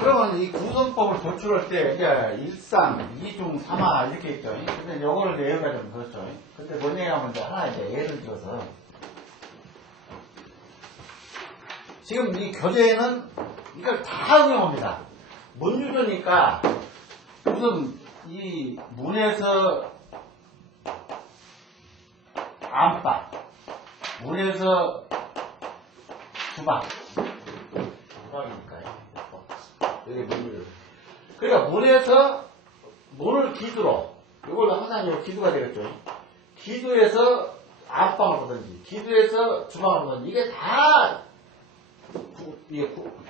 그러면 이 구성법을 도출할 때 이제 1상, 2중, 3하 이렇게 있죠. 근데 요거를 이제 여기가 좀 그렇죠. 근데 뭔 얘기하면 이제 하나 이제 예를 들어서 지금 이 교재에는 이걸 다 응용합니다. 문유도니까 무슨 이 문에서 안팎, 문에서 주방, 주방이니까요. 여기 문을. 그러니까 문에서 문을 기두로, 이걸 항상 요 기두가 되겠죠. 기두에서 안방을 보든지, 기두에서 주방을 보든지, 이게 다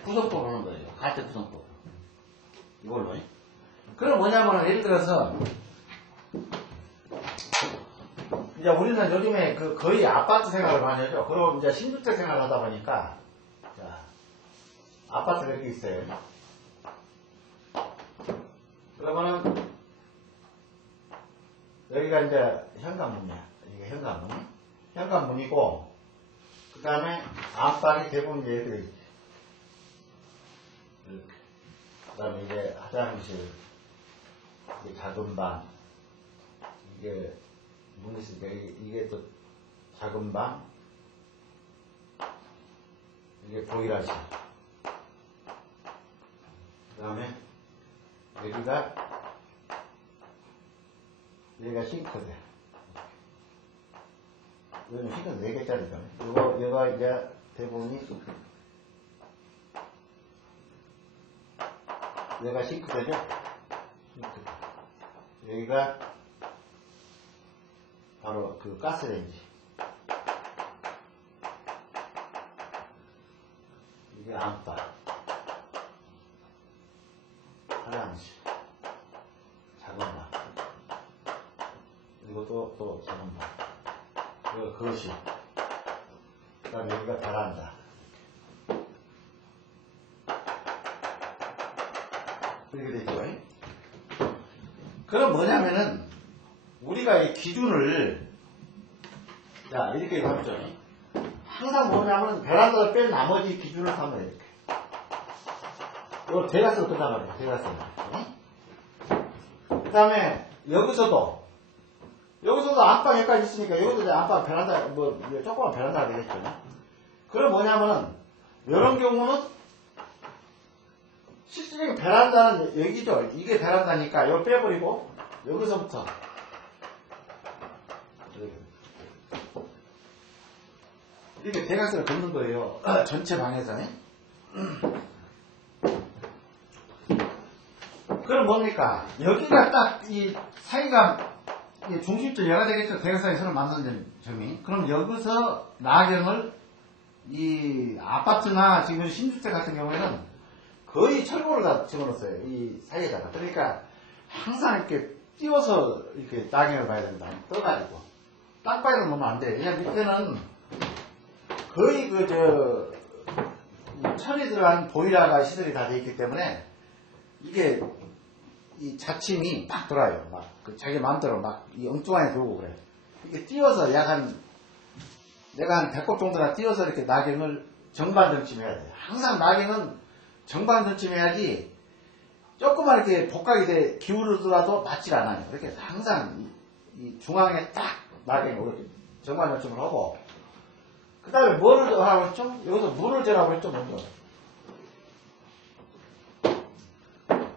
구성법을 하는 거예요. 가짜 구성법. 이걸로. 그럼 뭐냐면, 예를 들어서, 이제 우리는 요즘에 거의 아파트 생활을 많이 하죠. 그럼 이제 신주택 생활을 하다 보니까, 자, 아파트가 이렇게 있어요. 그러면은, 여기가 이제 현관문이야. 이게 현관문. 현관문이고, 그 다음에 안방이 대부분 이제 이렇게. 그 다음에 이제 화장실, 이게 작은 방, 이게 문이 있으니까 이게 또 작은 방, 이게 보일러실. 그 다음에 여기가 싱크대. 이거는 싱크대 4개짜리죠. 이거 이제 대부분이 여기가 싱크대죠. 싱크대. 여기가 바로 그 가스레인지. 이게 안방. 화장실. 작은 방. 이것도 또 작은 방. 이거 거실. 그 다음에 여기가 베란다. 이렇게 되죠. 그럼 뭐냐면은, 우리가 이 기준을, 자, 이렇게 잡죠. 항상 뭐냐면, 베란다를 뺀 나머지 기준을 삼아요, 이렇게. 이거 대각선으로 끝나버려요, 대각선으로. 그 다음에, 여기서도 안방 여기까지 있으니까, 여기도 이제 안방 베란다, 조그만 베란다가 되겠죠. 그럼 뭐냐면은, 이런 경우는, 실질적인 베란다는 여기죠. 이게 베란다니까, 이걸 빼버리고, 여기서부터, 이렇게 대각선을 긋는 거예요. 전체 방에서. 그럼 뭡니까? 여기가 딱 이 사이가 중심점 여가 되겠죠. 대각선이 서로 만나는 점이. 그럼 여기서 나경을 이 아파트나 지금 신주택 같은 경우에는 거의 철골을 다 집어넣었어요. 이 사이에다가. 그러니까 항상 이렇게 띄워서 이렇게 나경을 봐야 된다. 떠가지고. 땅바위로 놓으면 안 돼. 그냥 밑에는 거의 천이 들어간 보일러가 시설이 다 되어 있기 때문에 이게 이 자침이 막 돌아요. 막 자기 마음대로 막 이 엉뚱하게 돌고 그래. 이게 띄워서 내가 한 100곡 정도나 띄워서 이렇게 나경을 정반전침해야 돼. 항상 나경은 정반전침해야지 조금만 이렇게 복각이 돼 기울어더라도 맞질 않아요. 이렇게 항상 이 중앙에 딱 나경을 정반전침을 하고 그 다음에 뭐를 하라고 했죠? 여기서 물을 재라고 했죠, 먼저.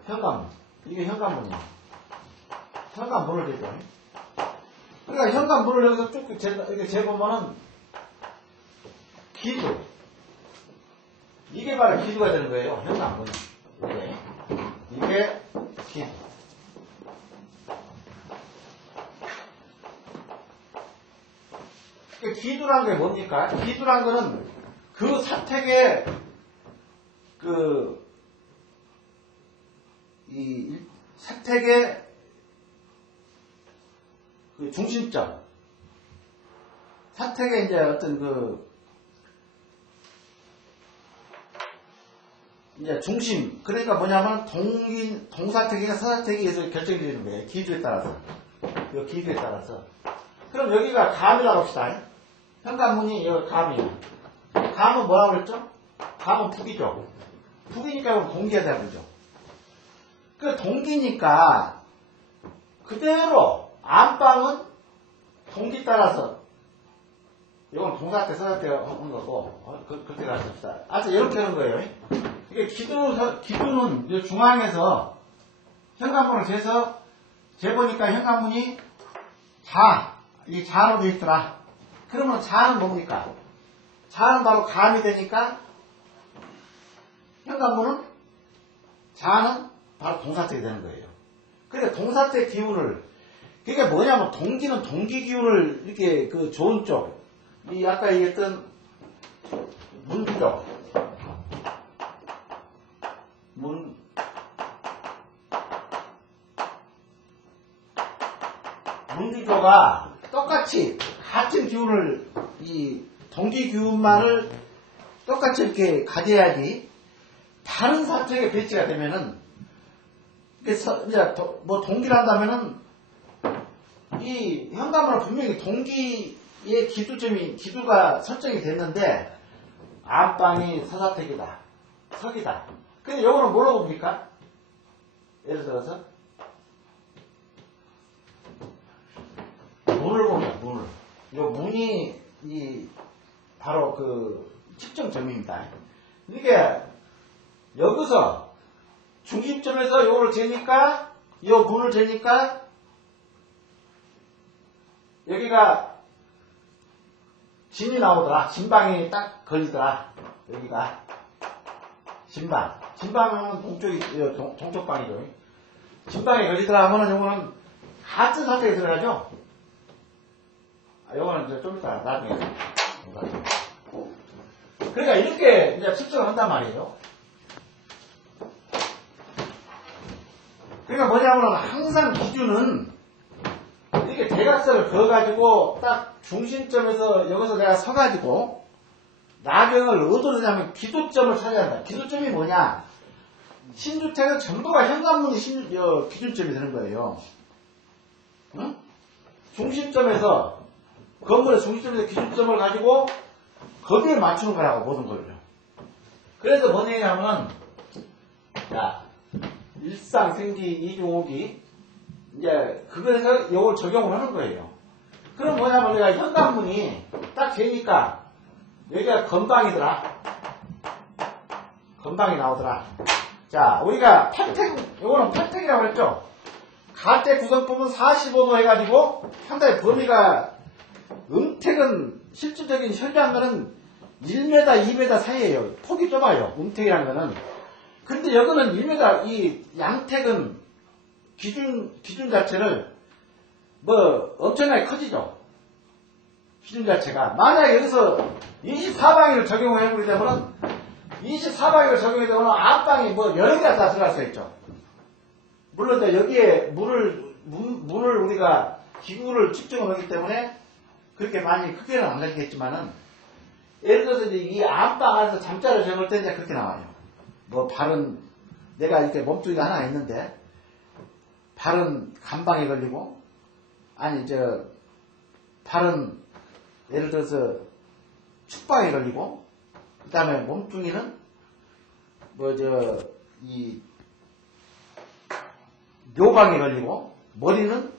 현관문. 이게 현관문이에요. 현관문을 재죠. 그러니까 현관문을 여기서 쭉 이렇게 재보면은 기두. 이게 바로 기두가 되는 거예요. 현관문이. 이게 기두. 기두란 게 뭡니까? 기두란 거는 그 사택의 이 사택의 그 중심점. 사택의 이제 어떤 이제 중심, 그러니까 뭐냐면 동사택이나 서사택에서 결정이 되는 거예요. 기두에 따라서. 이 기두에 따라서. 그럼 여기가 감이라고 합시다. 현관문이 여기 감이에요. 감은 뭐라고 그랬죠? 감은 북이죠. 북이니까 그럼 동기가 되죠. 그 동기니까 그대로 안방은 동기 따라서 이건 동사태 서사태 하는 거고 그렇게 가르칩시다. 하여튼 이렇게 하는 거예요. 이게 기두는 중앙에서 현관문을 재보니까 현관문이 이 자로 되어 있더라. 그러면 자는 뭡니까? 자는 바로 감이 되니까 현관문은 자는 바로 동사택이 되는 거예요. 그러니까 동사택 기운을 그게 뭐냐면 동기는 동기 기운을 이렇게 그 좋은 쪽, 이 아까 얘기했던 문쪽, 문기조가 똑같이 같은 기운을 이 동기 기운만을 똑같이 이렇게 가져야지 다른 사택에 배치가 되면은 이제 뭐 동기를 한다면은 이 현관문은 분명히 동기의 기두가 설정이 됐는데 안방이 서사택이다, 석이다. 근데 요거는 뭘로 봅니까? 예를 들어서 문을 보면 문을. 요 문이 바로 그 측정점입니다. 이게 여기서 중심점에서 요거를 재니까 요 문을 재니까 여기가 진이 나오더라. 진방이 딱 걸리더라. 여기가 진방은 동쪽방이죠. 진방이 걸리더라 하면은 요거는 같은 상태에 들어가죠. 요거는 이제 좀 이따 나중에. 그러니까 이렇게 이제 측정을 한단 말이에요. 그러니까 뭐냐면 항상 기준은 이렇게 대각선을 그어가지고 딱 중심점에서 여기서 내가 서가지고 나경을 어디로 하냐면 기준점을 찾아야 한다. 기준점이 뭐냐? 신주택은 전부가 현관문이 기준점이 되는 거예요. 응? 중심점에서 건물의 중심점에서 기준점을 가지고 거기에 맞추는 거라고 모든 걸요. 그래서 뭐냐 하면 자 일상 생기 이중오기 이제 그거에서 이걸 적용을 하는 거예요. 그럼 뭐냐면 내가 현관문이 딱 되니까 여기가 건방이더라. 건방이 나오더라. 자 우리가 평택 요거는 평택이라고 했죠. 가택 구성법은 45도 해가지고 상당히 범위가 음택은 실질적인 현저한 거는 1m, 2m 사이에요. 폭이 좁아요. 음택이라는 거는. 근데 여기는 1m, 이 양택은 기준 자체를 뭐 엄청나게 커지죠. 기준 자체가. 만약에 여기서 24방위를 적용을 해보게 되면 24방위를 적용해 되면 앞방이 뭐 여러 개가 다 들어갈 수 있죠. 물론 여기에 문을 우리가 기구를 측정을 하기 때문에 그렇게 많이 크게는 안 가지겠지만은 예를 들어서 이제 이 안방 안에서 잠자를 적을 때 이제 그렇게 나와요. 뭐 발은 내가 이렇게 몸뚱이가 하나 있는데 발은 감방에 걸리고 아니 발은 예를 들어서 축방에 걸리고 그 다음에 몸뚱이는 이 묘방에 걸리고 머리는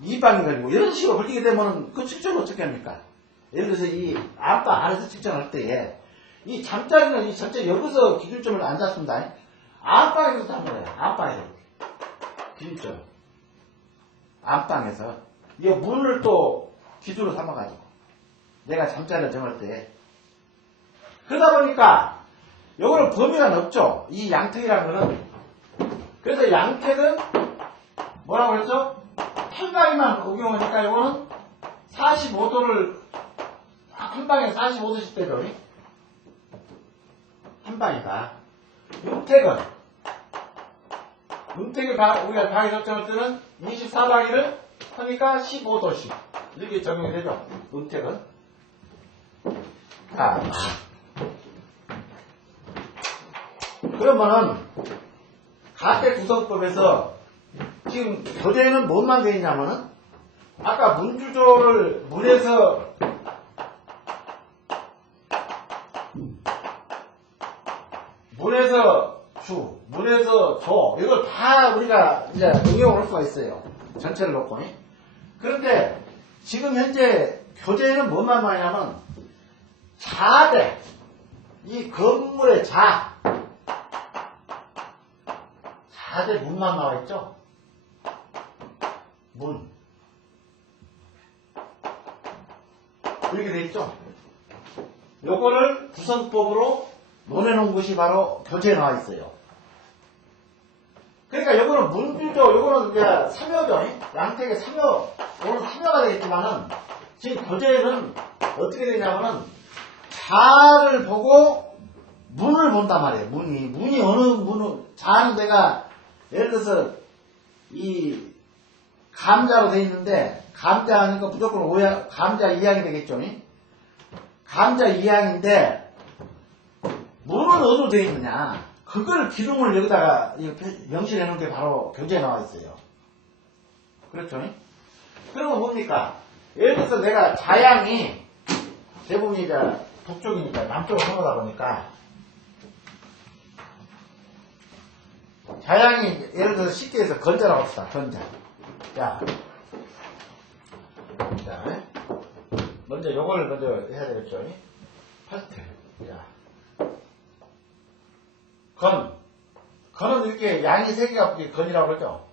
이방에 걸리고 이런 식으로 걸리게 되면 그 측정을 어떻게 합니까? 예를 들어서 이 안방 안에서 측정할 때에 이 잠자리는 이 전체 여기서 기준점을 안 잡습니다. 안방에서 하는 거예요. 안방에서 기준점. 안방에서 이 문을 또 기준으로 삼아가지고 내가 잠자리를 정할 때 그러다 보니까 요거는 범위가 넓죠. 이 양택이라는 거는. 그래서 양택은 뭐라고 그랬죠? 한방에만 적용하니까 요거는 45도를 한 방에 45도씩 때려. 한 방이다. 음택을 우리가 방에 설정할 때는 24방위를 하니까 15도씩 이렇게 적용이 되죠. 음택은. 자, 그러면은 가택 구성법에서 지금 교재는 뭔만 되어 있냐면은 아까 문주조를 문에서 주, 문에서 조 이걸 다 우리가 이제 응용을 할 수가 있어요. 전체를 놓고. 그런데 지금 현재 교재에는 뭔만 말하냐면 자대 이 건물의 자대 문만 나와 있죠. 문 이렇게 돼 있죠. 요거를 구성법으로 논해놓은 것이 바로 교재에 나와 있어요. 그러니까 요거는 문주조, 요거는 이제 삼여죠. 양택의 삼여, 요거는 삼여가 되겠지만은 지금 교재에는 어떻게 되냐면은 자를 보고 문을 본단 말이에요. 문이 어느 문을 자는 데가 예를 들어서 이 감자로 되어 있는데 감자 하니까 무조건 감자 2항이 되겠죠. 감자 2항인데 문은 어디로 되어 있느냐 그걸 기둥을 여기다가 명시해 놓은 게 바로 교재에 나와 있어요. 그렇죠? 그러면 뭡니까? 예를 들어서 내가 자양이 대부분이 이제 북쪽이니까 남쪽으로 넘어다 보니까 자양이 예를 들어서 쉽게 해서 건자라고 합시다. 건자. 자, 먼저 요걸 먼저 해야 되겠죠? 파스텔. 자. 건은 이렇게 양이 3개가 건이라고 그러죠.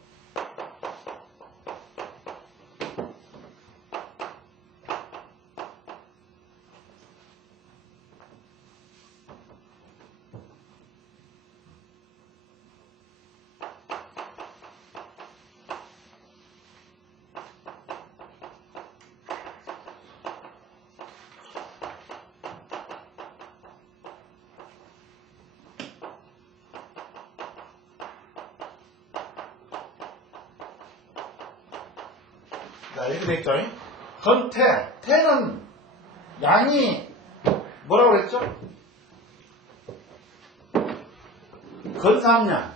자, 이렇게 되겠죠? 건태. 태는 양이 뭐라고 그랬죠? 건삼년.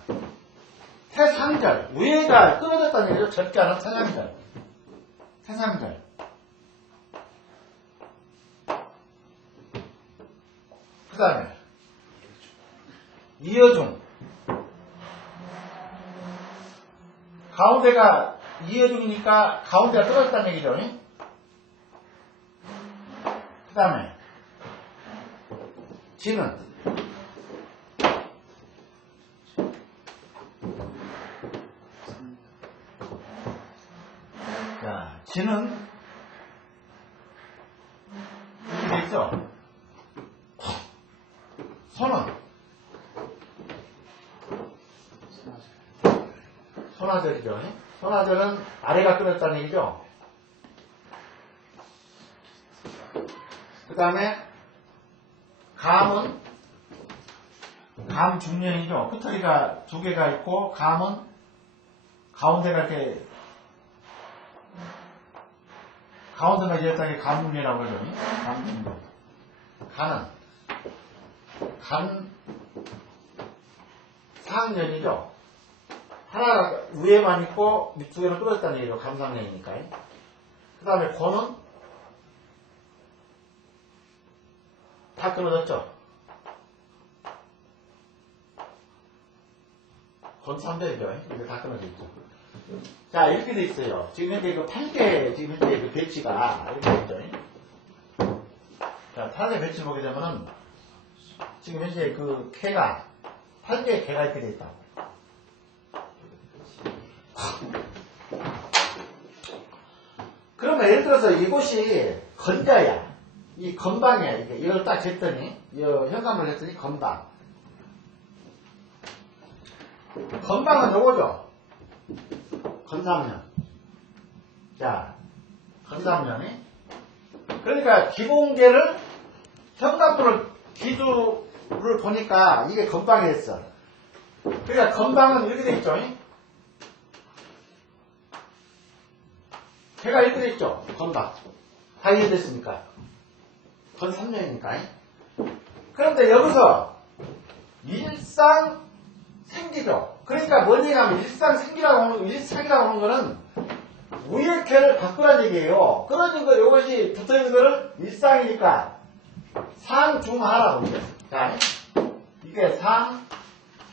태상절. 위에가 끊어졌다는 얘기죠. 절자는 태상절. 태상절. 그 다음에 이어중. 가운데가 이어중이니까 가운데가 떨어졌다는 얘기죠. 그 다음에 지는 자, 지는 이렇게 돼 있어. 손화절이죠. 손화절은 아래가 끊었다는 얘기죠. 그 다음에 감은 감중년이죠. 끝터리가 2개가 있고 감은 가운데가 이렇게 가운데가 이었다는 게 감중년이라고 그러죠. 감중년. 간은 감상년이죠. 하나가 위에만 있고 2개는 뚫어졌다는 얘기죠. 감상년이니까. 그 다음에 고는 다 끊어졌죠. 건 3절이죠. 이게 다 끊어져 있죠. 자, 이렇게 돼 있어요. 지금 현재 그 8개, 지금 현재 그 배치가 이렇게 돼 있죠. 자, 8개 배치 보게 되면은 지금 현재 그 개가 8개의 개가 이렇게 돼 있다. 그러면 예를 들어서 이곳이 건자야. 이 건방이야. 이걸 딱 쟀더니, 현감을 했더니 건방. 건방은 요거죠. 건삼년. 자, 건삼년이. 그러니까 기본계를, 현감도를, 기두를 보니까 이게 건방이 됐어. 그러니까 건방은 이렇게 돼 있죠. 개가 이렇게 돼 있죠. 건방. 다 이해됐습니까? 건 3년이니까. 그런데 여기서 일상생기죠. 그러니까 뭐냐면 일상생기라고 하는, 일상이라고 하는 거는 우일캐를 바꾸라는 얘기예요. 끊어진 거, 이것이 붙어있는 거를 일상이니까 상중하라고 이게. 자, 이게 상,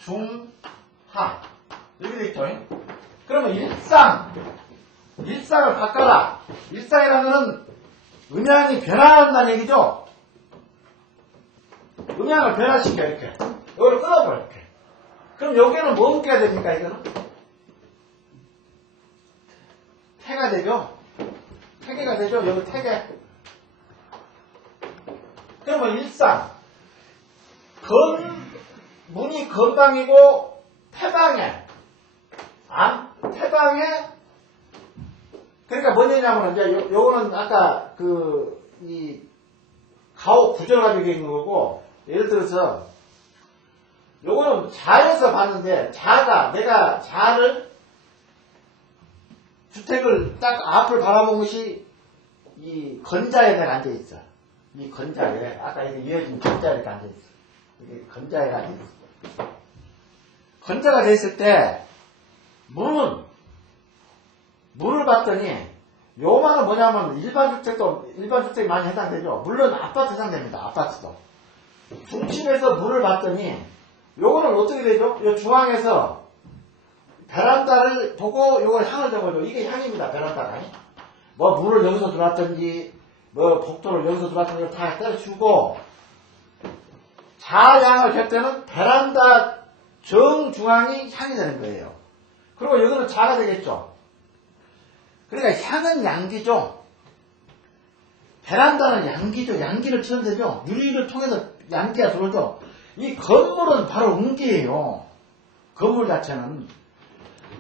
중, 하. 이렇게 되겠죠. 그러면 일상을 바꿔라. 일상이라는 거는 음양이 변화한다는 얘기죠. 음양을 변화시켜, 이렇게. 이걸 끊어버려, 이렇게. 그럼 여기는 뭐 옮겨야 됩니까, 이거는? 태가 되죠? 태계가 되죠? 여기 태계. 그러면 일상. 문이 건방이고, 태방에. 태방에. 그러니까 뭐냐면, 이제 요거는 아까 가오 구절 가지고 있는 거고, 예를 들어서, 요거는 자에서 봤는데, 내가 자를, 주택을 딱 앞을 바라본 것이 이 건자에 내가 앉아있어. 이 건자에, 아까 이게 이어진 건자에 이렇게 앉아있어. 이게 건자에 앉아있어. 건자가 됐을 때, 문을 봤더니, 요만은 뭐냐면 일반 주택이 많이 해당되죠. 물론 아파트 해당됩니다. 아파트도. 중심에서 문을 봤더니, 요거는 어떻게 되죠? 요 중앙에서 베란다를 보고 요걸 향을 적어줘. 이게 향입니다. 베란다가. 뭐 물을 여기서 들어왔든지 뭐 복도를 여기서 들어왔든지 다 때려주고 자향을 할 때는 베란다 정중앙이 향이 되는 거예요. 그리고 여기는 자가 되겠죠. 그러니까 향은 양기죠. 베란다는 양기죠. 양기를 치면 되죠. 유리를 통해서 양기가 들어오죠. 이 건물은 바로 음기예요. 건물 자체는.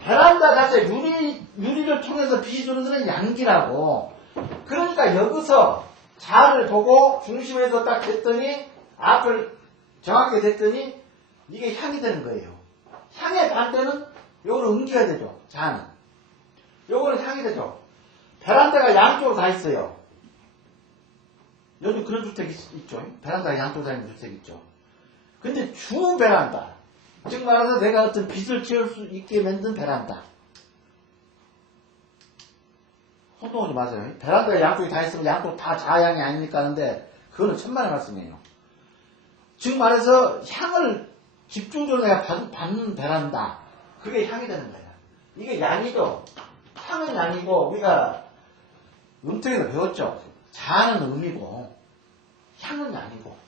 베란다 자체 유리를 통해서 빛이 주는 것은 양기라고. 그러니까 여기서 자를 보고 중심에서 딱 됐더니 앞을 정확하게 됐더니 이게 향이 되는 거예요. 향의 반대는 요거는 음기가 되죠. 자는. 요거는 향이 되죠. 베란다가 양쪽으로 다 있어요. 요즘 그런 주택 있죠. 베란다가 양쪽으로 다 있는 주택 있죠. 근데 주 베란다. 즉 말해서 내가 어떤 빛을 채울 수 있게 만든 베란다. 혼동하지 마세요. 베란다에 양쪽이 다 있으면 양쪽 다 자향이 아닙니까 하는데 그거는 천만의 말씀이에요. 즉 말해서 향을 집중적으로 내가 받는 베란다. 그게 향이 되는 거야. 이게 양이죠. 향은 양이고 우리가 음택에서 배웠죠. 자는 음이고 향은 양이고.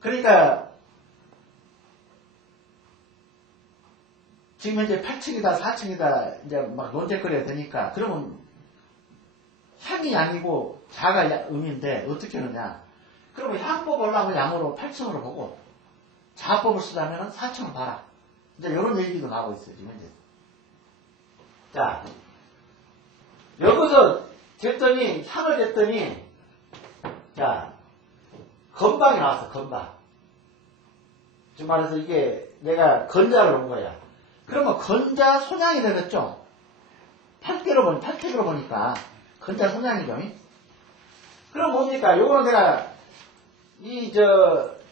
그러니까 지금 현재 8층이다 4층이다 이제 막 논쟁거리가 되니까 그러면 향이 양이고 자가 음인데 어떻게 하느냐. 그러면 향법 보려면 양으로 8층으로 보고 자법을 쓰려면 4층을 봐라. 이제 이런 얘기도 나오고 있어요. 지금 현재. 자 여기서 됐더니 향을 됐더니 자 건방이 나왔어. 건방. 지금 말해서 이게 내가 건자를 온 거야. 그러면 건자 손양이 되겠죠. 8택으로 보니까 건자 손양이죠. 그럼 뭡니까? 요거는 내가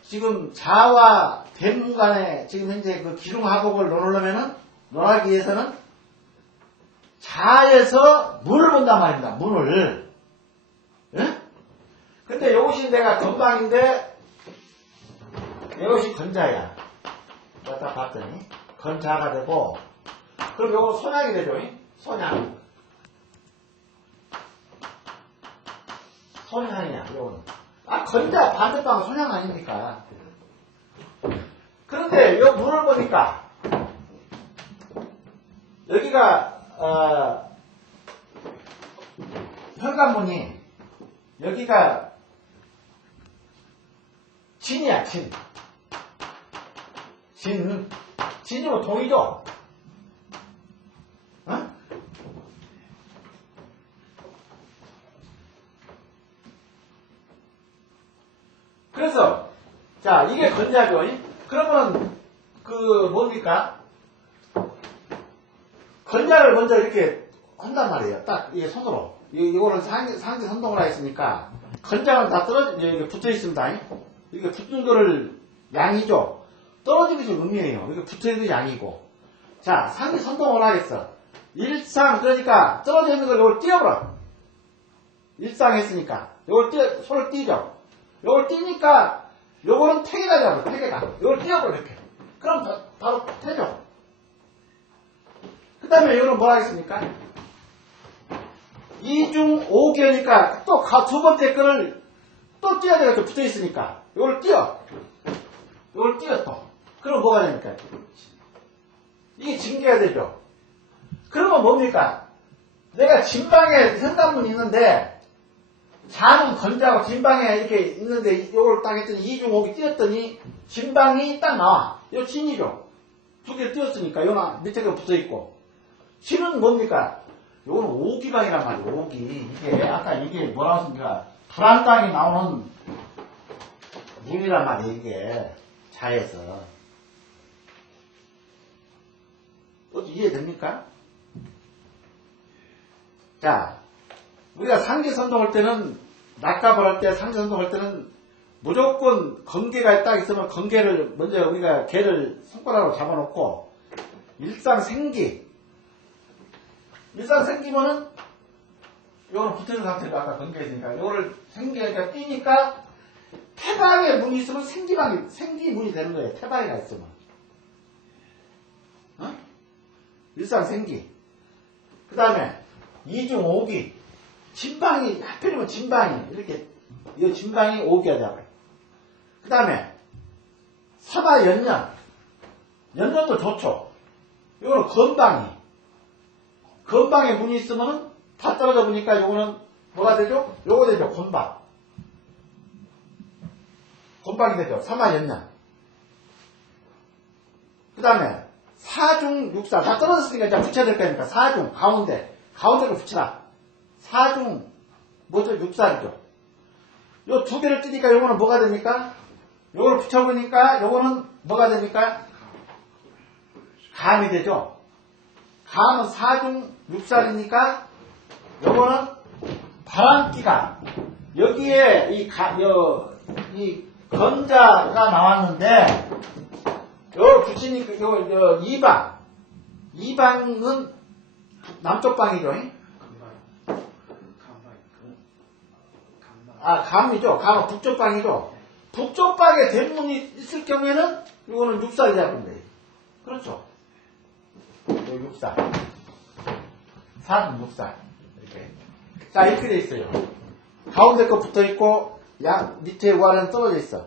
지금 자와 뱀 간에 지금 현재 그 기둥화복을 논하기 위해서는 자에서 문을 본단 말입니다. 문을. 예? 근데 이것이 내가 건방인데 이것이 건자야. 딱 봤더니 건자가 되고 그럼 이거 손양이 되죠. 손양. 손양이야. 이거는. 건자 반대방은 손양 아닙니까? 그런데 이 문을 보니까 여기가 현관문이 여기가 진이야. 진이면 동이죠. 어? 그래서 자 이게 건자죠. 그러면 뭡니까? 건자를 먼저 이렇게 한단 말이에요. 딱 이게 손으로 이거는 상대 선동을 하였으니까, 건장은 다 이게 붙어 있습니다. 이게 붙는 거를 양이죠. 떨어지는 것이 음이에요. 이게 붙어 있는 게 양이고. 자, 상대 선동을 하겠어. 일상, 그러니까 떨어져 있는 걸 이걸 띄워버려. 일상 했으니까. 손을 띄죠. 이걸 띄니까, 요거는 태개가 잡아, 태개가. 이걸 띄워버려, 이렇게. 그럼 바로 태죠. 그 다음에 이거는 뭐라 하겠습니까? 2중 5개니까 또 두 번째 거를 또 띄어야 되겠죠. 붙어 있으니까. 이걸 띄어. 이걸 띄어 또. 그럼 뭐가 됩니까? 이게 징계가 되죠. 그러면 뭡니까? 내가 진방에 현관문이 있는데, 좌는 건자하고 진방에 이렇게 있는데, 이걸 딱 했더니 2중 5개 띄었더니, 진방이 딱 나와. 이거 진이죠. 두 개 띄었으니까, 이거는 밑에 거 붙어 있고. 진은 뭡니까? 요거는 오기방이란 말이에요. 오기. 이게 아까 이게 뭐라고 했습니까? 불안 땅이 나오는 문이란 말이에요. 이게 자에서. 어디 이해됩니까? 자, 우리가 상계 선동할 때는 낙갑을 할 때 상계 선동할 때는 무조건 건개가 딱 있으면 건개를 먼저 우리가 개를 손가락으로 잡아놓고 일상생기 일상생기면은 요거는 붙어있는 상태로 아까 건개했으니까 요거를 생기가 띄니까 태방에 문이 있으면 생기문이 되는 거예요. 태방이가 있으면. 어? 일상생기. 그 다음에 2중 5기. 진방이, 하필이면 진방이, 이렇게, 이 진방이 5기 하자고요. 그 다음에, 사마연년. 연년도 좋죠. 이거는 건방에 문이 있으면은 다 떨어져 보니까 요거는 뭐가 되죠? 요거 되죠. 건방이 되죠. 사마연년. 그 다음에, 사중 육사. 다 떨어졌으니까 이제 붙여야 될 거니까. 사중, 가운데를 붙이라. 사중, 뭐죠? 육살이죠. 요 두 개를 뜨니까 요거는 뭐가 됩니까? 요거를 붙여보니까 요거는 뭐가 됩니까? 감이 되죠. 감은 사중 육살이니까 요거는 바람기가 여기에 이 건자가 나왔는데 요 붙이니까 요 이방은 남쪽 방이죠. 감이죠. 감은 북쪽 방이죠. 북쪽 방에 대문이 있을 경우에는 이거는 육살이 잡은 거예요. 그렇죠. 육살. 36살. 이렇게. 자, 이렇게 돼 있어요. 가운데 거 붙어 있고, 밑에 우아래는 떨어져 있어.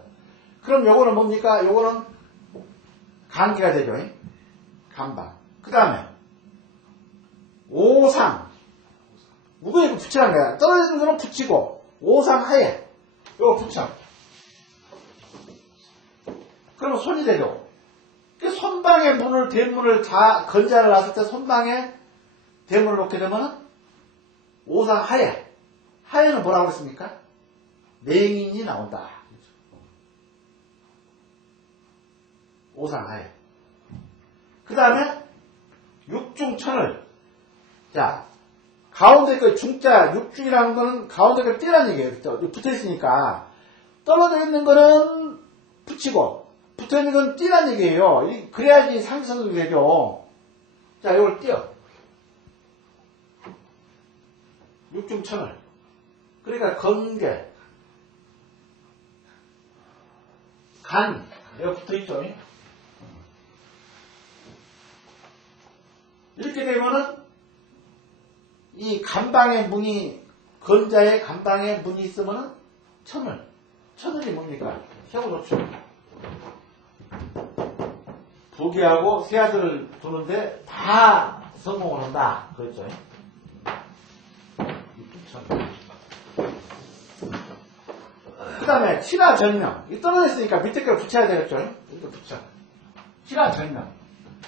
그럼 요거는 뭡니까? 요거는 간기가 되죠. 간방. 그 다음에, 오상. 무거운 거 붙이라는 거야. 떨어지는 거는 붙이고, 오상 하에. 요거 붙여. 그러면 손이 되죠. 손방에 대문을 건자를 놨을 때 손방에 대문을 놓게 되면은 오상 하에. 하에는 뭐라고 했습니까? 맹인이 나온다. 오상 하에. 그 다음에 육중천을. 자, 가운데 그 중자, 육중이라는 거는 가운데 걸 띄라는 얘기예요. 붙어 있으니까. 떨어져 있는 거는 붙이고, 붙어 있는 건 띄라는 얘기예요. 그래야지 상기선동이 되죠. 자, 이걸 띄어. 육중천을. 그러니까 건개, 간, 여기 붙어 있죠. 이렇게 되면은 이 간방의 문이 건자의 간방의 문이 있으면은 천을이 뭡니까? 세워놓죠. 부귀하고 세 아들을 두는데 다 성공을 한다. 그렇죠. 그 다음에 칠화전명. 이 떨어져 있으니까 밑에 걸 붙여야 되겠죠. 이렇게 붙여. 칠화전명.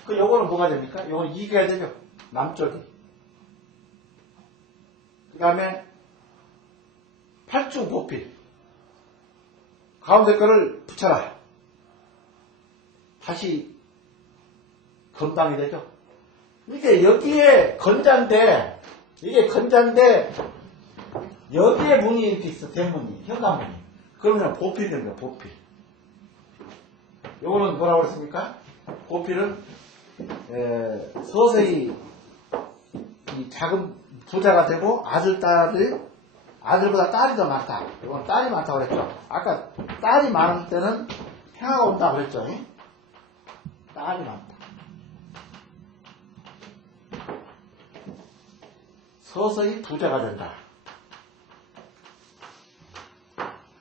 요거는 뭐가 됩니까? 요거는 이기가 되죠. 남쪽이. 그 다음에 팔중보필. 가운데 거를 붙여라. 다시 건방이 되죠. 이게 여기에 건자인데, 이게 건자인데, 여기에 문이 이렇게 있어, 대문이, 현관문이. 그러면 보필이 됩니다, 보필. 요거는 뭐라고 그랬습니까? 보필은, 서서히 이 작은 부자가 되고 아들보다 딸이 더 많다. 이건 딸이 많다고 그랬죠. 아까 딸이 많을 때는 평화가 온다고 그랬죠. 딸이 많다. 서서히 부자가 된다.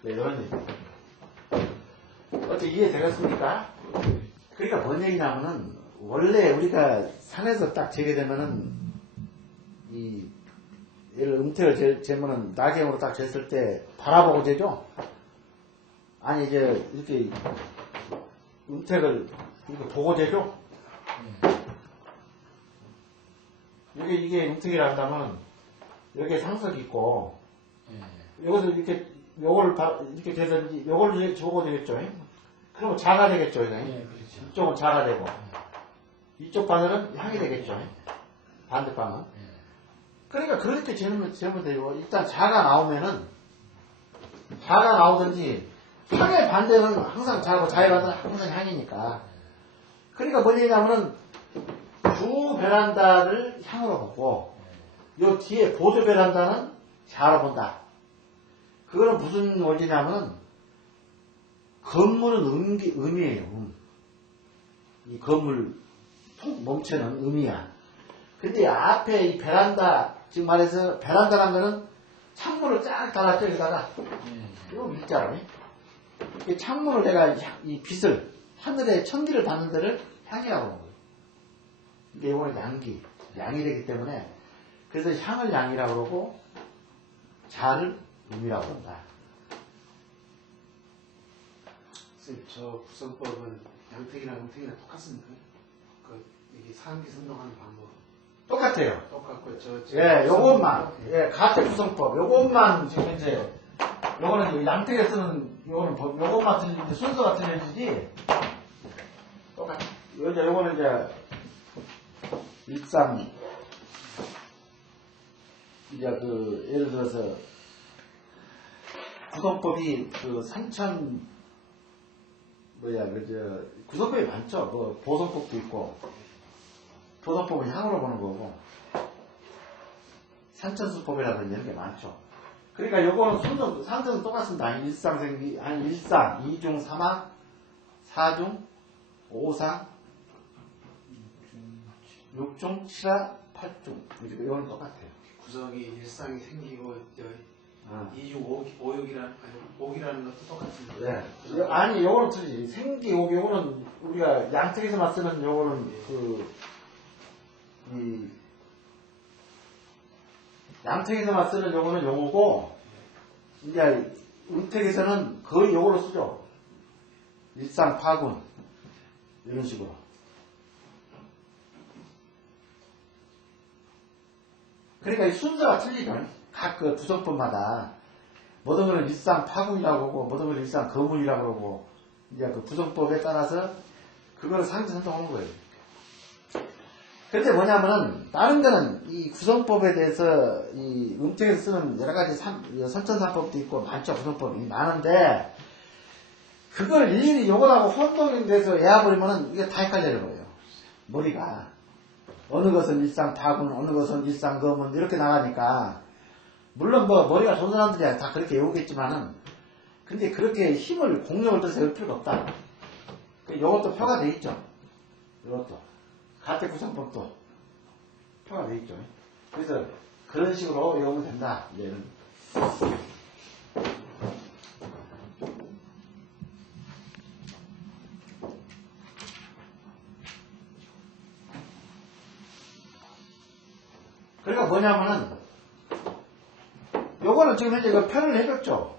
네, 이런 얘기. 어떻게 이해되겠습니까? 그러니까 뭔 얘기냐면은, 원래 우리가 산에서 딱 재게 되면은, 예를 음택을 재면은 낙엽으로 딱 쟀을 때 바라보고 재죠? 아니, 이제 이렇게 음택을 이렇게 보고 재죠? 이게 음택이라 한다면, 여기에 상석이 있고, 여기서 요걸 이렇게 되든지, 요걸 저거 되겠죠? 그러면 자가 되겠죠? 이쪽은 자가 되고, 이쪽 바늘은 향이 되겠죠? 반대방은. 그러니까 그렇게 재면 되고, 일단 자가 나오든지, 향의 반대는 항상 자고, 자의 반대는 항상 향이니까. 그러니까 뭔 얘기냐면은, 주 베란다를 향으로 보고, 요 뒤에 보조 베란다는 자로 본다. 그거는 무슨 원리냐면은, 건물은 음이에요, 이 건물, 몸체는 음이야. 근데 앞에 이 베란다, 지금 말해서 베란다라는 거는 창문을 쫙 달았죠, 여기다가. 이거 일자로. 이 창문을 내가 이 빛을, 하늘의 천기를 받는 데를 향이라고 하는 거예요. 이게 이거는 양이 되기 때문에, 그래서 향을 양이라고 그러고, 자를 음이라고 한다. 선생님, 저 구성법은 양택이랑 음택이랑 똑같습니까? 이게 상기 선동하는 방법 똑같아요. 똑같고 요것만, 가택 구성법, 요것만 지금 이제, 요거는 양택에 쓰는, 요것만 틀리지, 순서가 틀려지지, 똑같아. 요거는 이제, 일상, 이제 예를 들어서, 구성법이 구성법이 많죠. 보성법도 있고, 보성법은 향으로 보는 거고, 산천수법이라든지 이런 게 많죠. 그러니까 요거는 상태는 똑같습니다. 일상생기, 일상, 이중, 사망, 사중, 오상, 육중, 칠하, 팔중. 이거는 똑같아요. 구성이 일상이 생기고 이중 오육이라는 것도 똑같습니다. 네. 아니, 요거는 틀리지. 생기, 요거는 우리가 양택에서만 쓰는 요거는 양택에서만 쓰는 요거는 용어고, 이제 음택에서는 거의 요걸로 쓰죠. 일상파군. 이런 식으로. 그러니까 이 순서가 틀리죠. 각 구성법마다. 모든 거는 일상파군이라고 하고, 모든 거는 일상거문이라고 그러고, 이제 그 구성법에 따라서 그거를 상징선동하는 거예요. 근데 뭐냐면은, 다른 거는 이 구성법에 대해서 이 음택에서 쓰는 여러 가지 선천사법도 있고, 많죠. 구성법이 많은데, 그걸 일일이 요거하고 혼동이 돼서 외워버리면은 이게 다 헷갈려요. 머리가. 어느 것은 일상파군, 어느 것은 일상거문, 이렇게 나가니까, 물론 머리가 좋은 사람들이야 다 그렇게 외우겠지만은, 근데 그렇게 힘을, 공력을 떠서 외울 필요가 없다. 요것도 표가 돼 있죠. 요것도. 가택 구성법도 표가 돼 있죠. 그래서 그런 식으로 외우면 된다. 얘는. 그러니까 뭐냐면은, 요거는 지금 현재 그 표를 해줬죠.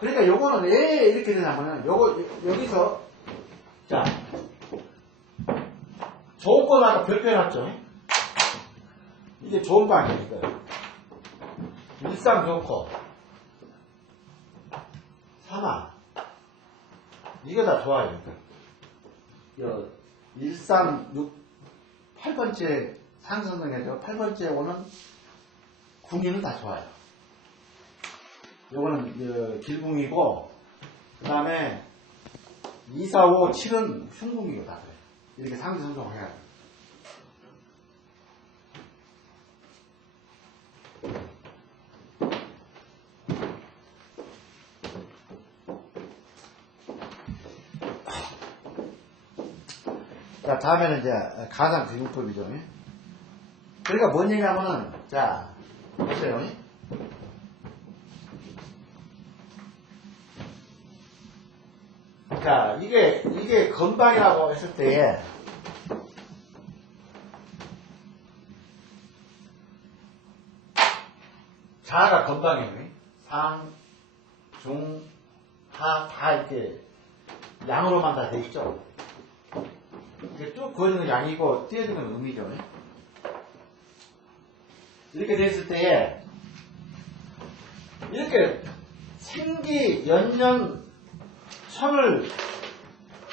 그러니까 요거는 왜 이렇게 되냐면은, 여기서, 자, 좋은 거 아까 별표 해놨죠. 이게 좋은 거 아닙니까? 일상 좋고, 사마. 이게 다 좋아요. 일상 8번째 상승등에서 8번째 오는 궁리는 다 좋아요. 요거는 길궁이고, 그 다음에 2, 4, 5, 7은 흉궁이고 다 그래. 이렇게 상지선종을 해야 돼. 자, 다음에는 이제 가상교육법이죠. 그러니까 뭔 얘기냐면은, 자, 보세요. 자, 이게 건방이라고 했을 때에, 자가 건방이에요. 상, 중, 하, 다 이렇게 양으로만 다 돼 있죠. 이렇게 쭉 그어지는 양이고, 띄어지는 음이죠. 이렇게 됐을 때에, 이렇게 생기, 연년, 천을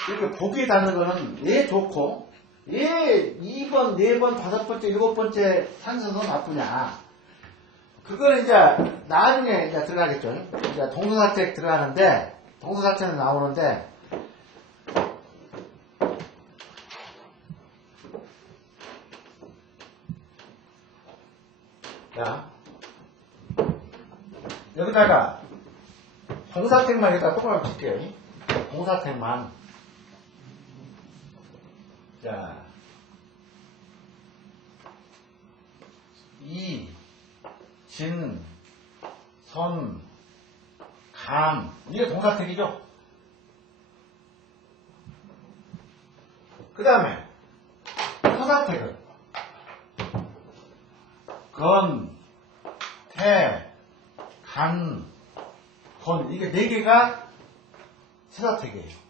이렇게 보기에 닿는 거는 왜 좋고, 왜 2번, 4번, 5번째, 7번째 산선은 나쁘냐. 그거는 이제 나중에 이제 들어가겠죠. 이제 동서사책 들어가는데, 동서사책은 나오는데, 자, 여기다가 동사택만 여기다 동그라미 칠게요. 동사택만. 자, 이, 진, 선, 감. 이게 동사택이죠. 그 다음에 서사택은 건, 태, 간, 건. 이게 4개가 서사택이에요.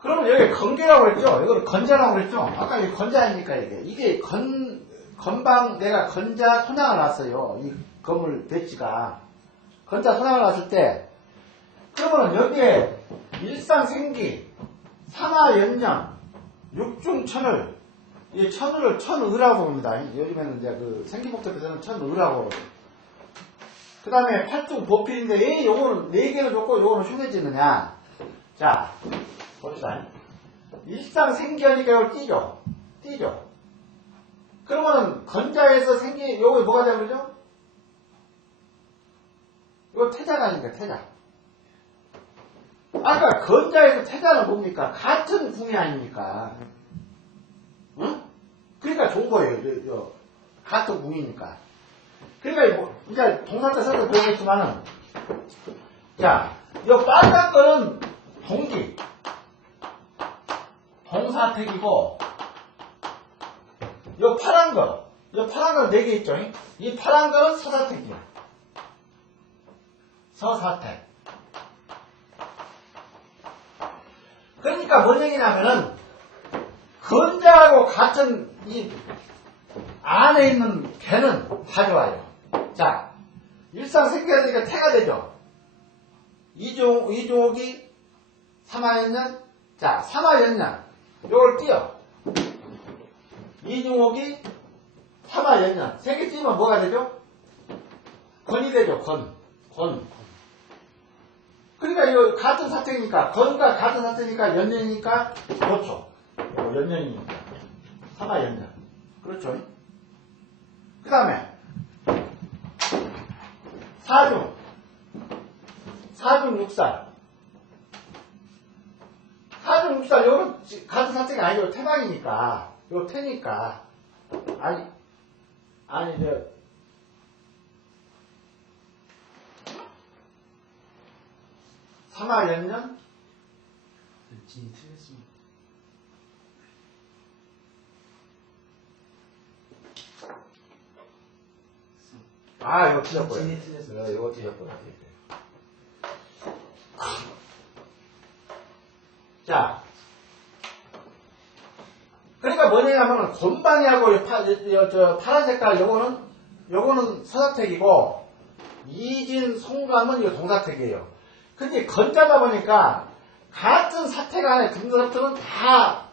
그러면 여기 건계라고 그랬죠? 이걸 건자라고 그랬죠? 아까 이게 건자니까 이게 건방, 내가 건자 손양을 놨어요. 이 건물 배치가. 건자 손양을 놨을 때, 그러면 여기에 일상생기, 상하연년, 육중천을, 이 천을 천의라고 봅니다. 요즘에는 이제 그 생기복잡에서는 천의라고. 그 다음에 팔중보필인데, 왜 요거는 4개를 줬고 요거는 흉해지느냐. 자, 봅시다. 일상생기하니까 이걸 띄죠. 띄죠. 그러면은 건자에서 생기, 요거 뭐가 되는 거죠? 이거 태자가 아닙니까? 태자. 아까 건자에서 태자는 뭡니까? 같은 궁이 아닙니까? 응? 그러니까 좋은 거예요. 같은 궁이니까. 그러니까 이제 동사자 써서 배우겠지만은, 자, 이 빨간 거는 동기. 동사택이고, 요 파란 거 4개 있죠? 이 파란 거는 서사택이야. 서사택. 그러니까 뭔 얘기냐면은, 건자하고 같은 이 안에 있는 개는 다 좋아요. 자, 일상생기하니까 태가 되죠? 이종옥이 삼하연년, 자, 삼하연년. 요걸 띄어. 이중옥이 삼하연년. 3개 띄면 뭐가 되죠? 건이 되죠, 건. 그러니까 이거 같은 사택이니까, 건과 같은 사택이니까 연년이니까 좋죠. 연년이니까. 삼하연년. 그렇죠. 그 다음에, 사중육살. 사중육살, 요건 같은 사택이 아니고 태방이니까, 요 태니까. 삼하연년? 진이 틀렸습니다. 이거 틀렸고요. 진이 틀렸어요. 이거 틀렸고요. 자, 그러니까 뭐냐면 건방이하고 파란 색깔 요거는 요거는 서사택이고, 이진, 송감은 이거 동사택이에요. 근데 건자다 보니까, 같은 사택 안에 든 것들은 다,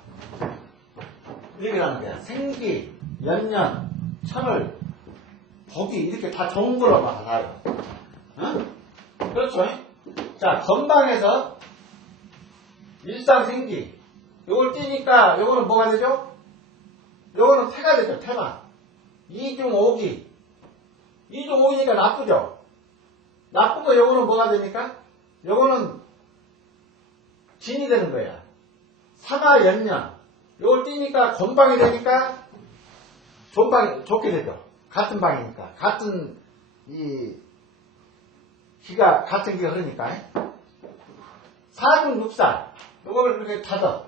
이렇게 하는 거야. 생기, 연년, 천을, 복이, 이렇게 다 좋은 거로 막 나요. 응? 그렇죠? 자, 건방에서, 일상생기. 요걸 띄니까, 요거는 뭐가 되죠? 요거는 태가 되죠, 태가. 이중오기. 이중오기니까 나쁘죠? 나쁜 거 요거는 뭐가 됩니까? 요거는 진이 되는 거야. 사마연년. 요걸 띄니까 건방이 되니까 좋게 되죠. 같은 방이니까. 같은 기가 흐르니까. 사중육살. 요거를 이렇게 닫아.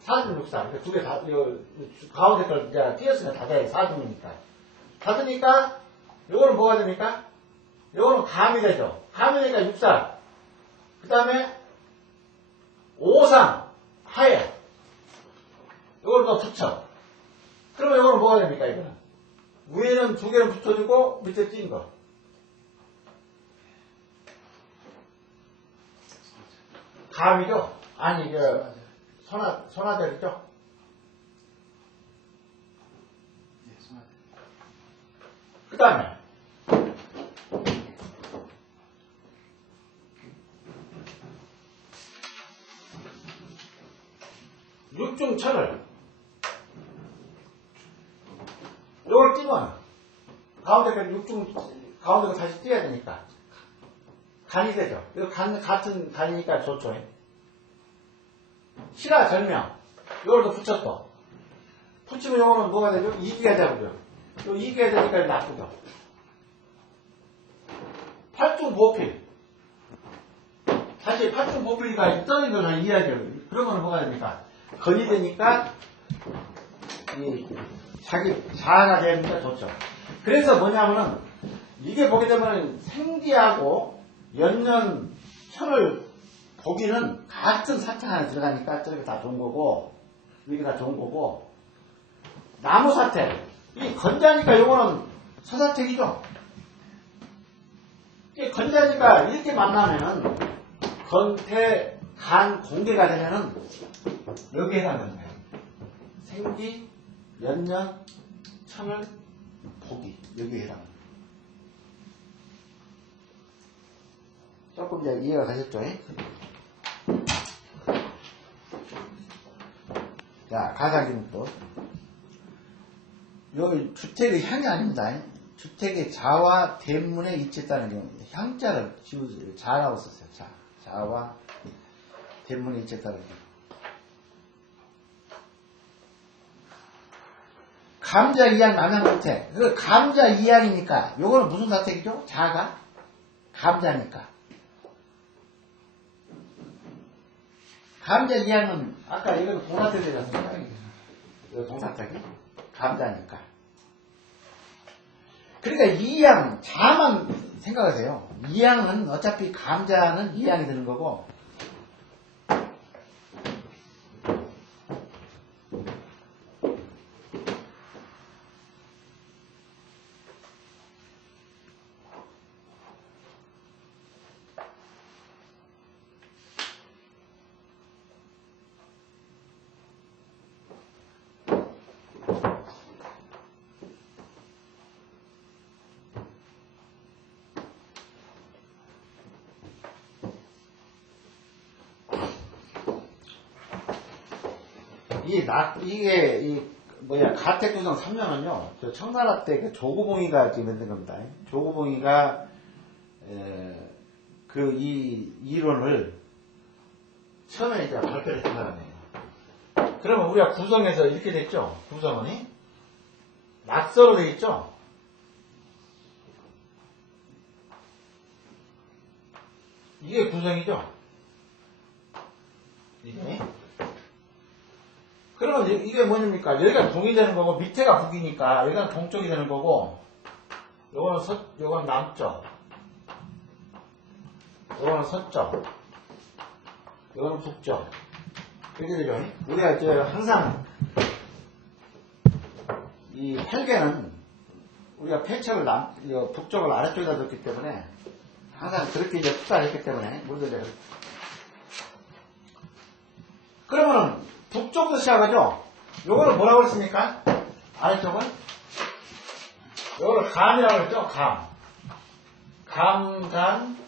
사중육살. 두 개 다, 가운데 걸 이제 띄었으면 닫아야 돼. 사중이니까. 닫으니까 요거는 뭐가 됩니까? 요거는 감이 되죠. 감이니까 육살. 그 다음에 오상, 하얘. 요걸 더 붙여. 그러면 요거는 뭐가 됩니까, 이거는? 위에는 두 개는 붙여주고, 밑에 띈 거. 감이죠? 아니, 소나델이죠? 네, 소나델. 그 다음에, 육중천을, 요걸 띄면, 가운데가 다시 띄어야 되니까. 간이 되죠. 이거 같은 간이니까 좋죠. 실화절명. 이걸 더 붙였어. 붙이면 요거는 뭐가 되죠? 이기가 되고요. 요 이기가 되니까 나쁘죠. 팔중보필. 사실 팔중보필이가 떠는 걸 이해하죠. 그러면 뭐가 됩니까? 건이 되니까, 자기 자아가 되니까 좋죠. 그래서 뭐냐면은, 이게 보게 되면 생기하고 연년, 천을 보기는 같은 사택 안에 들어가니까 저렇게 다 좋은 거고, 이게 다 좋은 거고, 나무 사택. 이 건자니까 요거는 서사택이죠. 이 건자니까 이렇게 만나면은, 건태, 간, 공개가 되면은, 여기에 해당되는 거예요. 생기, 연년, 천을, 보기. 여기에 해당합니다. 조금 이제 이해가 가셨죠? 자, 가상기능도. 여기 주택의 향이 아닙니다. 주택의 자와 대문에 위치했다는 경우, 향자를 지우세요. 자라고 썼어요. 자와 대문에 위치했다는 경우. 감자 이양 남양주택. 그 감자 이양이니까, 요거는 무슨 사택이죠? 자가? 감자니까. 감자 이양은, 아까 이건 동사택이 잖습니까? 이거 동사택이? 감자니까. 그러니까 이양, 자만 생각하세요. 이양은 어차피 감자는 이양이 되는 거고, 가택 구성 3년은요, 저 청나라 때 그 조구봉이가 지금 만든 겁니다. 조구봉이가, 이 이론을 처음에 이제 발표를 했던 사람이에요. 그러면 우리가 구성에서 이렇게 됐죠? 구성원이? 낙서로 되어 있죠? 이게 구성이죠? 이게? 그러면 이게 뭐냐입니까? 여기가 동이 되는 거고, 밑에가 북이니까, 여기가 동쪽이 되는 거고, 요거는 남쪽, 요거는 서쪽, 요거는 북쪽. 이렇게 되죠? 우리가 항상, 이 헬게는, 우리가 폐척을 북쪽을 아래쪽에다 뒀기 때문에 항상 그렇게 이제 투자했기 때문에 물들여요. 그러면은 북쪽도 시작하죠. 요거를 뭐라고 했습니까? 아래쪽은 요거를 감이라고 했죠. 감간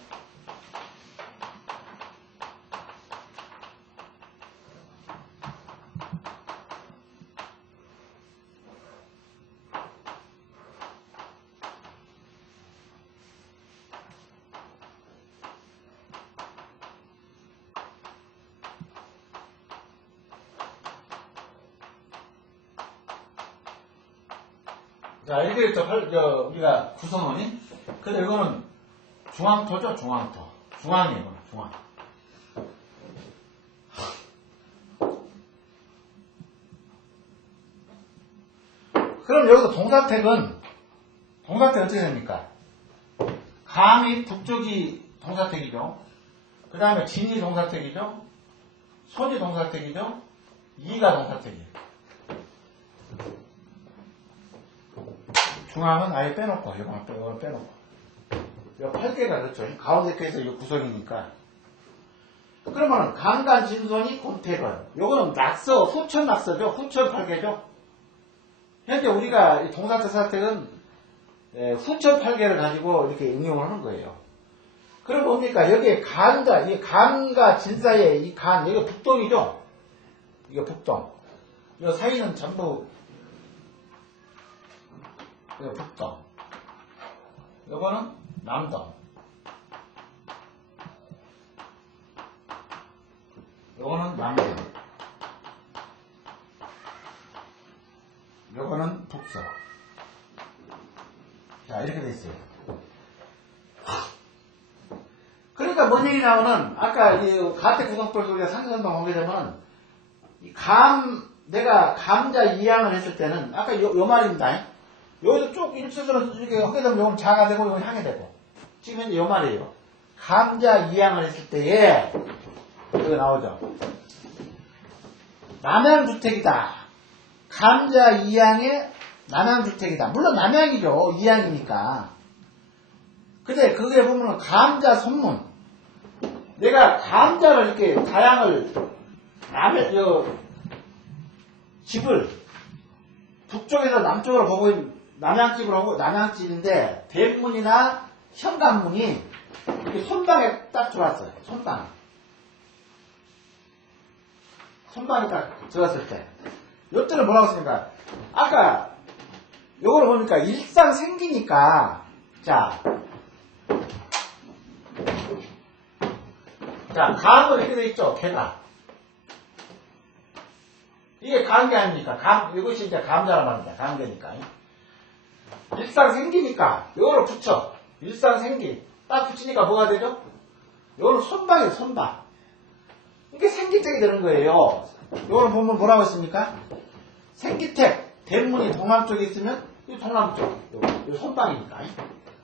자, 이렇게 했죠. 우리가 구성원이. 근데 이거는 중앙토죠, 중앙토. 중앙이에요, 중앙. 그럼 여기서 동사택은 어떻게 됩니까? 감이 북쪽이 동사택이죠. 그 다음에 진이 동사택이죠. 손이 동사택이죠. 이가 동사택이에요. 중앙은 아예 빼놓고, 이거는 빼놓고. 이거 8개가 그렇죠. 가운데 께서 이거 구성이니까. 그러면 강간 진손이 곤택은. 요거는 낙서, 후천 낙서죠. 후천 8개죠. 현재 우리가 동사택 사택은 후천 8개를 가지고 이렇게 응용을 하는 거예요. 그럼 뭡니까? 여기에 이 간과 진 사이에 이 간, 이거 북동이죠? 이거 북동. 이 사이는 전부 이거 북동. 요거는 남동. 요거는 남동. 요거는 북서. 자, 이렇게 돼 있어요. 그러니까 뭔 얘기 나오는, 아까 이 가택 구성법 우리가 상세운동 보게 되면, 내가 감자 이양을 했을 때는, 아까 요 말입니다. 여기서 쭉 일치선으로 이렇게 하게 되면 요건 자가 되고 요건 향이 되고. 지금 현재 요 말이에요. 감자 이양을 했을 때에, 이거 나오죠. 남양주택이다. 감자 이양의 남양주택이다. 물론 남양이죠. 이양이니까. 근데 그게 보면은 감자 선문. 내가 감자를 이렇게 다양을 집을 북쪽에서 남쪽으로 보고 있는 남양집을 하고 남양집인데 대문이나 현관문이 이렇게 손방에 딱 들어왔어요. 손방에 딱 들어왔을 때. 요때는 뭐라고 했습니까? 아까 요걸 보니까 일상 생기니까 자, 감은 이렇게 돼 있죠. 개가. 이게 감개 아닙니까? 이것이 이제 감자란 말입니다. 감개니까. 일상 생기니까 요거를 붙여. 일상 생기. 딱 붙이니까 뭐가 되죠? 요거는 손방이에요. 손방. 이게 생기택이 되는 거예요. 요거는 보면 뭐라고 했습니까? 생기택. 대문이 동남쪽에 있으면 이 동남쪽. 요 손방이니까.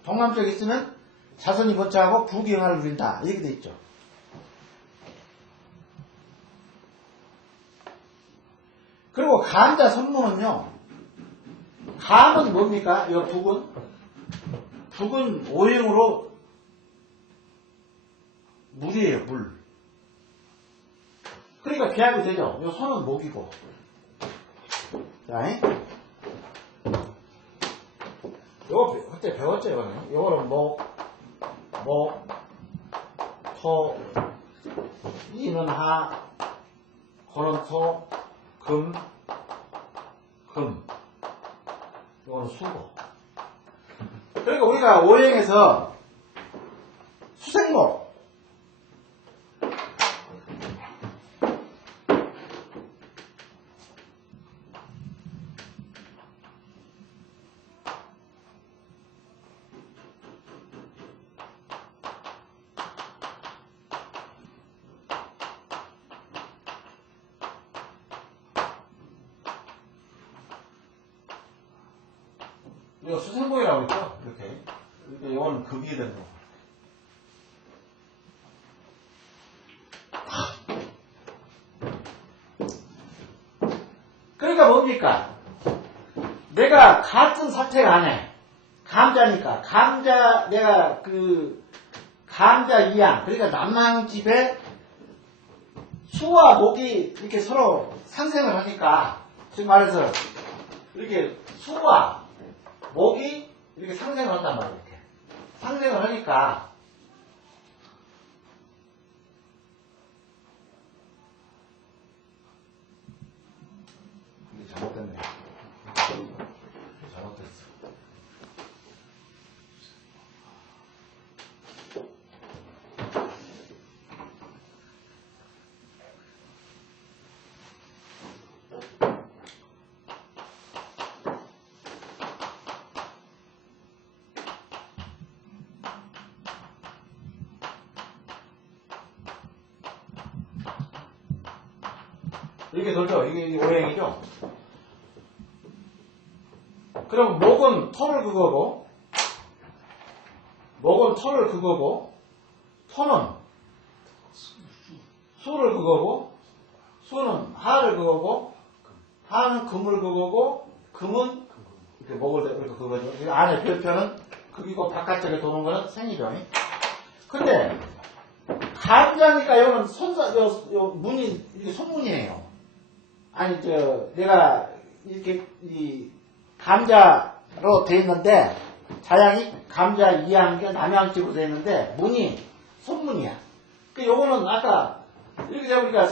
동남쪽에 있으면 자손이 번창하고 부귀영화를 누린다. 이렇게 돼 있죠. 그리고 감자 선문은요. 감은 뭡니까? 이 북은 오행으로 물이에요. 물. 그러니까 비합이 되죠. 이 손은 목이고. 자, 요거 그때 배웠죠. 이거는. 요거는 목, 토, 이는 하, 고는 토, 금. 이거는 수고. 그러니까 우리가 오행에서 수생목. 이거 수생목이라고 했죠? 이렇게. 이건 급이 되는 거. 그러니까 뭡니까? 내가 같은 사택 안에 감자니까 감자 내가 그 감자 이양 그러니까 남양집에 수와 목이 이렇게 서로 상생을 하니까 즉 말해서 이렇게 수와 목이 이렇게 상생을 한단 말이에요. 이렇게 상생을 하니까 이게 잘못됐네. 잘못됐어. 이렇게 돌죠. 이게 오행이죠. 그럼 목은 털을 그거고, 목은 털을 그거고, 터는 수를 그거고, 수는 하를 그거고, 하는 금을 그거고, 금은 이렇게 목을 이렇게 그거죠. 이 안에 별표는 극이고 바깥쪽에 도는 거는 생이죠. 근데 감자니까 이거는 요 문이 이게 손문이에요. 아니 내가 이렇게 이 감자로 돼 있는데 자양이 감자 이양견 남양집으로 돼 있는데 문이 손문이야. 그 요거는 아까 이렇게 잡으니까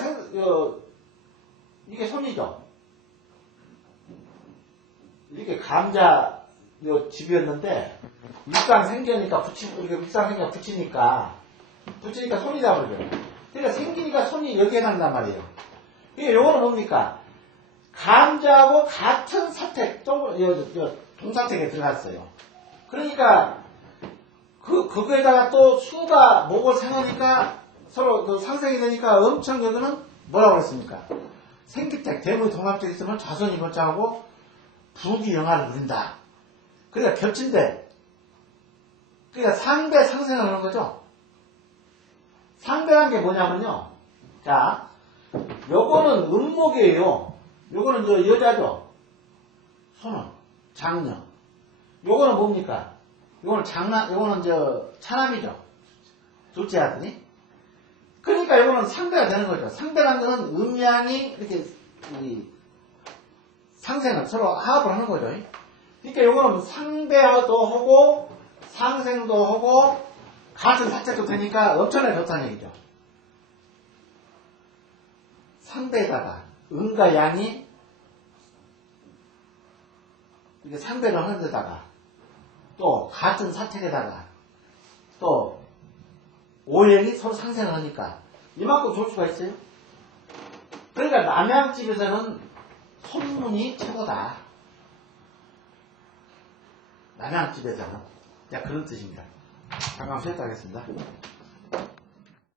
이게 손이죠. 이렇게 감자 요 집이었는데 육상 생기니까 이렇게 육상 생기니까 붙이니까 손이 잡으죠. 그러니까 생기니까 손이 여기에 간단 말이에요. 이게 요거는 뭡니까? 감자하고 같은 사택, 동사택에 들어갔어요. 그러니까, 그거에다가 또 수가 목을 생으니까 서로 상생이 되니까 엄청 여기는 뭐라고 그랬습니까? 생기택, 대문이 동합되어 있으면 자손이 번창하고 부귀 영화를 누린다. 그러니까 겹친데, 그러니까 상대 상생을 하는 거죠. 상대란 게 뭐냐면요. 자, 요거는 음목이에요. 요거는 여자죠. 손은 장녀. 요거는 뭡니까? 요거는 요거는 차남이죠. 둘째 아들이. 그러니까 요거는 상대가 되는 거죠. 상대라는 거는 음양이 이렇게 상생을 서로 합을 하는 거죠. 그러니까 요거는 상대도 하고 상생도 하고 같은 사택도 되니까 엄청나게 좋다는 얘기죠. 상대에다가 음과 양이 이렇게 상대를 하는 데다가 또 같은 사택에다가 또 오행이 서로 상생을 하니까 이만큼 좋을 수가 있어요. 그러니까 남양집에서는 손문이 최고다. 남양집에서는 그런 뜻입니다. 잠깐 쉬었다 하겠습니다.